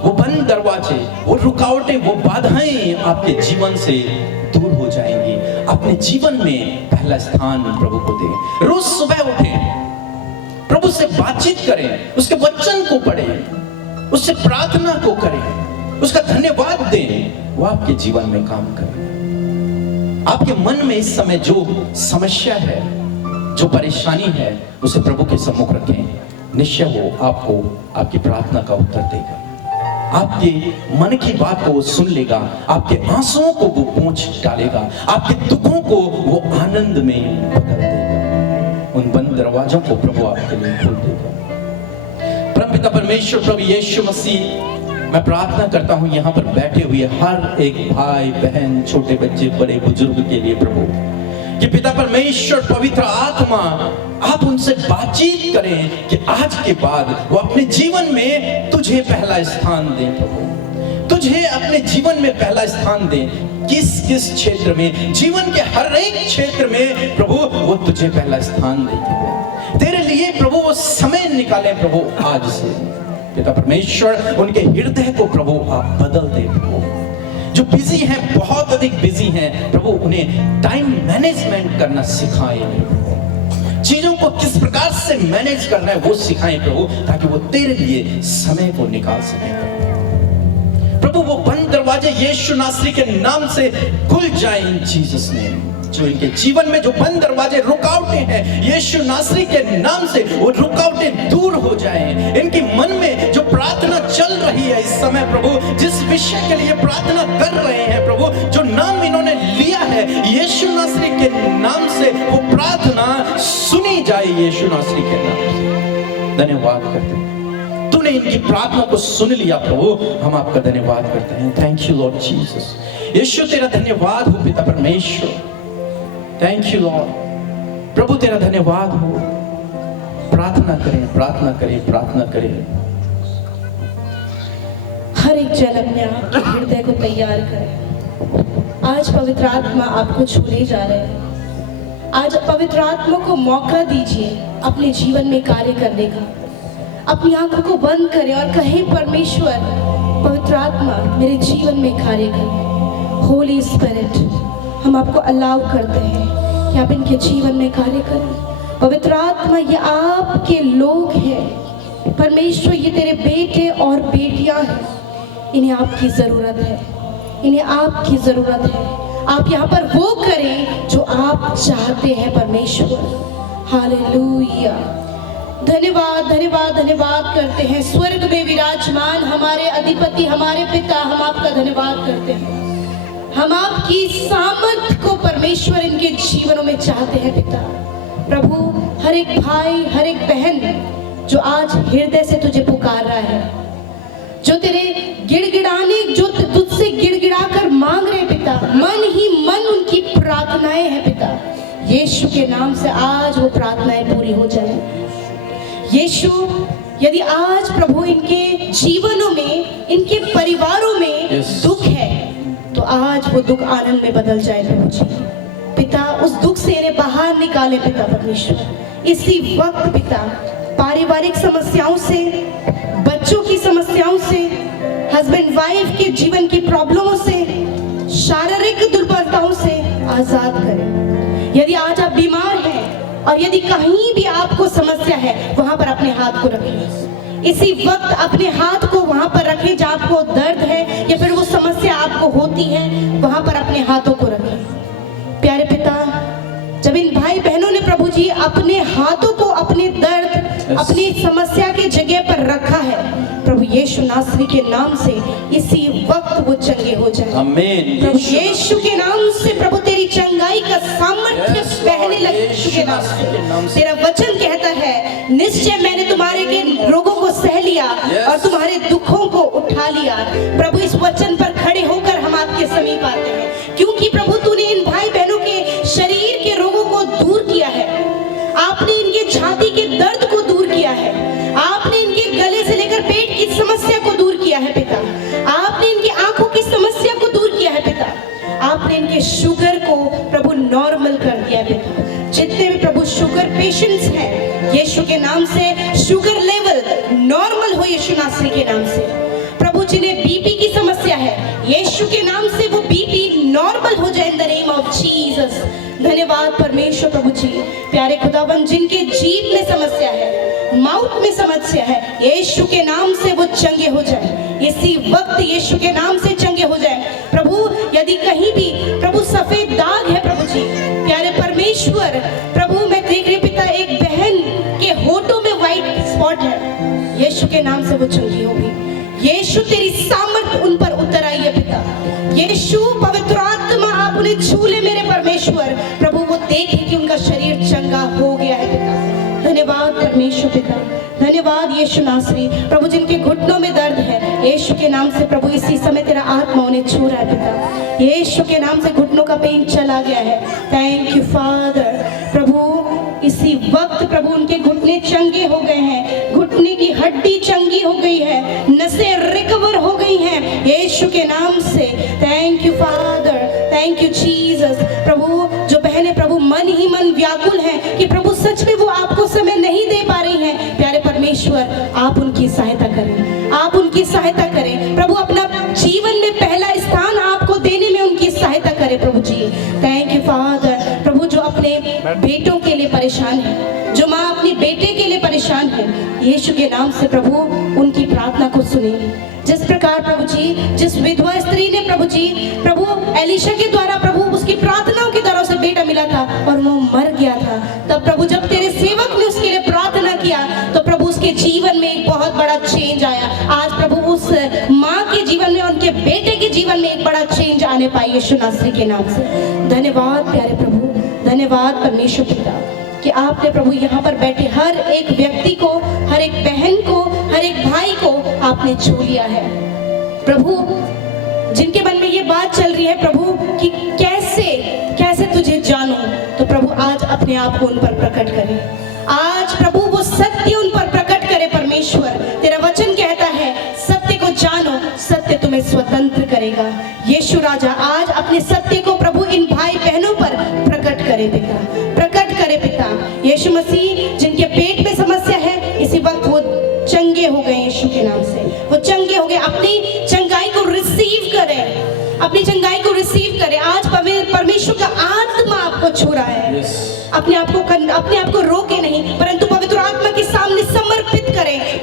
वो बंद दरवाजे, वो रुकावटें, वो बाधाएं आपके जीवन से दूर हो जाएंगी। अपने जीवन में पहला स्थान प्रभु को दें। रोज सुबह उठें, प्रभु से बातचीत करें, उसके वचन को पढ़ें, उससे प्रार्थना को करें, उसका धन्यवाद दें। वो आपके जीवन में काम करें। आपके मन में इस समय जो समस्या है, जो परेशानी है, उसे प्रभु के सम्मुख रखें। निश्चय वो आपको आपकी प्रार्थना का उत्तर देगा। आपके मन की बात को वो सुन लेगा, आपके आंसुओं को वो पोंछ डालेगा, आपके दुखों को वो आनंद में बदल देगा। उन बंद दरवाजों को प्रभु आपके लिए खोल देगा। परमपिता परमेश्वर प्रभु यीशु मसीह, मैं प्रार्थना करता हूं यहां पर बैठे हुए हर एक भाई बहन, छोटे बच्चे, बड़े बुजुर्ग के लिए प्रभु, कि पिता परमेश्वर पवित्र आत्मा आप उनसे बातचीत करें कि आज के बाद वो अपने जीवन में तुझे पहला स्थान दें प्रभु, तुझे अपने जीवन में पहला स्थान दें। किस किस क्षेत्र में, जीवन के हर एक क्षेत्र में प्रभु वो तुझे पहला स्थान दें। तेरे लिए प्रभु वो समय निकालें प्रभु आज से। पिता परमेश्वर उनके हृदय को प्रभु आप बदल दें प्रभु। जो बिजी हैं, बहुत अधिक बिजी हैं प्रभु, उन्हें टाइम मैनेजमेंट करना सिखाएं। चीजों को किस प्रकार से मैनेज करना है वो सिखाएं प्रभु, ताकि वो तेरे लिए समय को निकाल सकें प्रभु। वो बंद दरवाजे यीशु नासरी के नाम से खुल जाएं इन जीसस नेम। जो इनके जीवन में जो बंद दरवाजे, रुकावटें हैं, यीशु नासरी के नाम से वो रुकावटें दूर हो जाएं। इनके मन में जो प्रार्थना चल रही है इस समय प्रभु, जिस विषय के लिए प्रार्थना कर रहे हैं प्रभु, जो नाम इन्होंने लिया है यीशु नासरी के नाम से, वो प्रार्थना सुनी जाए यीशु नासरी के नाम से। धन्यवाद करते हैं, तूने इनकी प्रार्थना को सुन लिया प्रभु, हम आपका धन्यवाद करते हैं। Thank you Lord Jesus. यीशु तेरा धन्यवाद हो पिता परमेश्वर, थैंक यू लॉर्ड। प्रभु तेरा धन्यवाद हो। प्रार्थना करें, प्रार्थना करें, प्रार्थना करें। हर एक जन अपने आपके हृदय को तैयार करें। आज पवित्र आत्मा आपको छूने जा रहे हैं। आज पवित्र आत्मा को मौका दीजिए अपने जीवन में कार्य करने का। अपनी आंखों को बंद करें और कहें, परमेश्वर पवित्र आत्मा मेरे जीवन में कार्य करें। होली स्पिरिट, हम आपको अलाउ करते हैं कि आप इनके जीवन में कार्य करें। पवित्र आत्मा, ये आपके लोग हैं, परमेश्वर ये तेरे बेटे और बेटियां हैं, इन्हें आपकी ज़रूरत है, इन्हें आपकी ज़रूरत है। आप यहाँ पर वो करें जो आप चाहते हैं परमेश्वर। हालेलुया। धन्यवाद धन्यवाद धन्यवाद करते हैं स्वर्ग में विराजमान हमारे अधिपति, हमारे पिता, हम आपका धन्यवाद करते हैं। हम आपकी सामर्थ को परमेश्वर इनके जीवनों में चाहते हैं पिता। प्रभु, हर एक भाई, हर एक बहन जो आज हृदय से तुझे पुकार रहा है, जो तेरे गिड़गिड़ाने, जो तुझसे गिड़गिड़ा कर मांग रहे पिता, मन ही मन उनकी प्रार्थनाएं हैं पिता, यीशु के नाम से आज वो प्रार्थनाएं पूरी हो जाए। यीशु, यदि आज प्रभु इनके जीवनों में, इनके परिवारों में दुख है, तो आज वो दुख आनंद में बदल जाए प्रभु जी। पिता, उस दुख से इन्हें बाहर निकाले पिता परमेश्वर। इसी वक्त पिता, पारिवारिक समस्याओं से, बच्चों की समस्याओं से, हस्बैंड वाइफ के जीवन की प्रॉब्लमों से, शारीरिक दुर्बलताओं से आजाद करें। यदि आज आप बीमार हैं और यदि कहीं भी आपको समस्या है, वहां पर अपने हाथ को रखें। इसी वक्त अपने हाथ को वहां पर रखें जहां आपको दर्द है या फिर वो समस्या आपको होती है, वहां पर अपने हाथों को रखें। प्यारे पिता, जब इन भाई बहनों ने प्रभु जी अपने हाथों को अपने दर्द, अपनी समस्या के जगह पर रखा है, प्रभु यीशु नासरी के नाम से इसी वक्त वो चंगे हो जाए। आमीन। प्रभु यीशु के नाम से प्रभु तेरी चंगाई का सामर्थ्य बहने लगे यीशु के नाम से। तेरा वचन कहता है, निश्चय मैंने तुम्हारे के रोगों को सह लिया और तुम्हारे दुखों को उठा लिया। प्रभु, इस वचन पर खड़े होकर हम आपके समीप आते हैं, क्योंकि प्रभु तूने इन भाई बहनों के शरीर के रोगों को दूर किया है, आपने इनके छाती के दर्द को दूर किया है, आपने इनके गले से लेकर पेट की समस्या को दूर किया है पिता, आपने इनकी आंखों की समस्या को दूर किया है पिता, आपने इनके शुगर को प्रभु नॉर्मल कर दिया है पिता। जितने भी प्रभु शुगर पेशेंट्स हैं, यीशु के नाम से शुगर लेवल नॉर्मल हो यीशु नासरी के नाम से। प्रभु, जिन्हें बीपी की समस्या है, यीशु के नाम से वो बीपी नॉर्मल हो जाए in the name of Jesus. धन्यवाद परमेश्वर प्रभु जी। प्यारे खुदाबंद, जिनके जीभ में समस्या है, माउथ में समस्या है, यीशु के नाम से वो चंगे हो जाए इसी वक्त, यीशु के नाम से चंगे हो जाए। प्रभु, यदि कहीं भी प्रभु सफेद दाग है प्रभु जी, प्यारे परमेश्वर प्रभु, मैं देख रही पिता एक बहन के होठों में व्हाइट स्पॉट है, यीशु के नाम से वो चंगी होगी। यीशु, तेरी सामर्थ उन पर उतर आई है पिता। यीशु, पवित्र आत्मा आप उन्हें छू ले मेरे परमेश्वर। प्रभु, वो देखे कि उनका शरीर चंगा हो गया है पिता। धन्यवाद परमेश्वर पिता, धन्यवाद यीशु नासरी। प्रभु, जिनके घुटनों में दर्द है, यीशु के नाम से प्रभु इसी समय तेरा आत्मा उन्हें छू रहा है पिता। यीशु के नाम से घुटनों का पेन चला गया है। Thank you father. प्रभु, इसी वक्त प्रभु उनके घुटने चंगे हो गए हैं, घुटने की हड्डी चंगी हो गई है, नसें रिकवर हो गई हैं यीशु के नाम से। Thank you father, thank you Jesus. प्रभु, जो बहनें प्रभु मन ही मन व्याकुल हैं कि प्रभु सच में वो आपको समय नहीं दे पा रही हैं, प्यारे परमेश्वर आप उनकी सहायता करें, आप उनकी सहायता करें प्रभु, अपना जीवन में पहला स्थान आपको देने में उनकी सहायता करें प्रभु जी। Thank you father. प्रभु, जो अपने बेटों के लिए परेशान है, जो माँ अपनी बेटे के लिए परेशान है, यीशु के नाम से प्रभु उनकी प्रार्थना को सुने। जिस प्रकार प्रभु जी, जिस विधवा स्त्री ने प्रभु जी, प्रभु एलिशा के द्वारा प्रभु उसकी प्रार्थनाओं के द्वारा उसे बेटा मिला था और वो मर गया था, तब प्रभु जब तेरे सेवक ने उसके लिए प्रार्थना किया तो प्रभु उसके जीवन में एक बहुत बड़ा चेंज आया। आज प्रभु उस माँ के जीवन में, उनके बेटे के जीवन में एक बड़ा चेंज आने पाई यीशु नासरी के नाम से। धन्यवाद प्यारे प्रभु, धन्यवाद परमेश्वर पिता कि आपने प्रभु यहाँ पर बैठे हर एक व्यक्ति को, हर एक बहन को, हर एक भाई को आपने छू लिया है। प्रभु, जिनके मन में ये बात चल रही है प्रभु कि कैसे कैसे तुझे जानूं, तो प्रभु आज अपने आप को उन पर प्रकट करे। आज प्रभु वो सत्य उन पर प्रकट करे परमेश्वर। तेरा वचन कहता है, सत्य को जानो, सत्य तुम्हें स्वतंत्र करेगा। यीशु राजा आज अपने सत्य को प्रभु इन भाई बहनों पर प्रकट करे पिता, प्रकट करे पिता। यीशु मसीह, जिनके पेट में समस्या है, इसी वक्त वो चंगे हो गए यीशु के नाम से, वो चंगे हो गए। अपनी चंगाई को रिसीव करें, अपनी चंगाई को रिसीव करें। आज परमेश्वर का आत्मा आपको छू रहा है। अपने आप को रोके नहीं, परंतु पवित्र आत्मा के सामने समर्पित करें।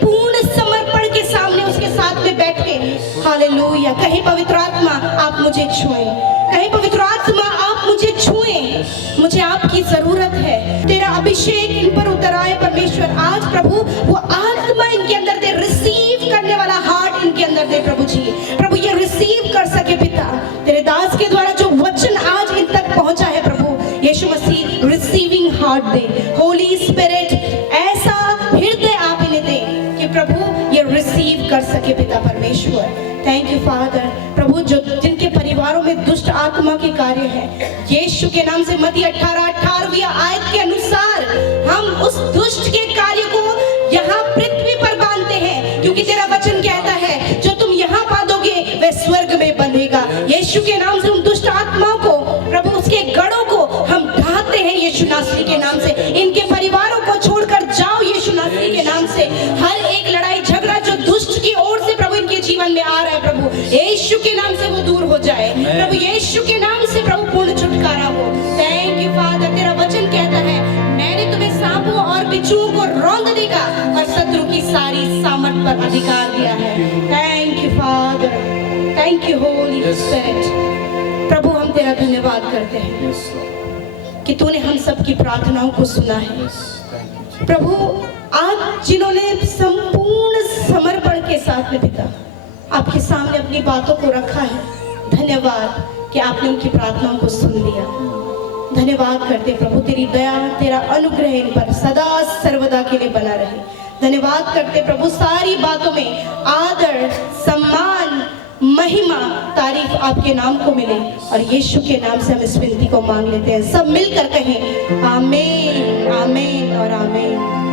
मुझे छुएं। कहीं पवित्र आत्मा आप मुझे छुएं, मुझे आपकी जरूरत है। तेरा अभिषेक इन पर उतर आए परमेश्वर। आज प्रभु वो आत्मा इनके अंदर दे, रिसीव करने वाला हार्ट इनके अंदर दे प्रभु जी। प्रभु ये रिसीव कर सके पिता, तेरे दास के द्वारा जो वचन आज इन तक पहुंचा है प्रभु यीशु मसीह, रिसीविंग हार्ट दे। होली स्पिरिट ऐसा हृदय आप इन्हें दे कि प्रभु ये रिसीव कर सके पिता परमेश्वर। Thank you father. प्रभु जो जिनके परिवारों में दुष्ट आत्मा के कार्य है, यीशु के नाम से मत्ती 18:18 आयत के अनुसार हम उस दुष्ट के कार्य को यहाँ पृथ्वी पर बांधते हैं, क्योंकि तेरा वचन कहता है जो तुम यहाँ बांधोगे वह स्वर्ग में बंधेगा। यीशु के नाम से उन दुष्ट आत्माओं को प्रभु उसके गढ़ों को हम ढाते हैं यीशु नासरी के नाम से। इनके परिवारों को छोड़कर जाओ यीशु नासरी के नाम से। हर एक लड़ाई झगड़ा जो दुष्ट की ओर से प्रभु इनके जीवन में आ रहा है प्रभु यीशु के नाम से वो दूर हो जाए। प्रभु यीशु के नाम से प्रभु पूर्ण छुटकारा हो। Thank you father. तेरा वचन कहता है मैंने तुम्हें सांपों और बिच्छुओं को रौंदने का और शत्रु की सारी सामर्थ पर अधिकार दिया है। Thank you father, thank you holy spirit. प्रभु हम तेरा धन्यवाद करते हैं कि तूने हम सबकी प्रार्थनाओं को सुना है प्रभु। आज जिन्होंने संपूर्ण समर्पण के साथ में पिता आपके सामने अपनी बातों को रखा है, धन्यवाद कि आपने उनकी प्रार्थनाओं को सुन लिया। धन्यवाद करते प्रभु, तेरी दया तेरा अनुग्रह इन पर सदा सर्वदा के लिए बना रहे। धन्यवाद करते प्रभु, सारी बातों में आदर सम्मान महिमा तारीफ आपके नाम को मिले, और यीशु के नाम से हम इस विनती को मांग लेते हैं। सब मिलकर कहें आमीन, आमीन और आमीन।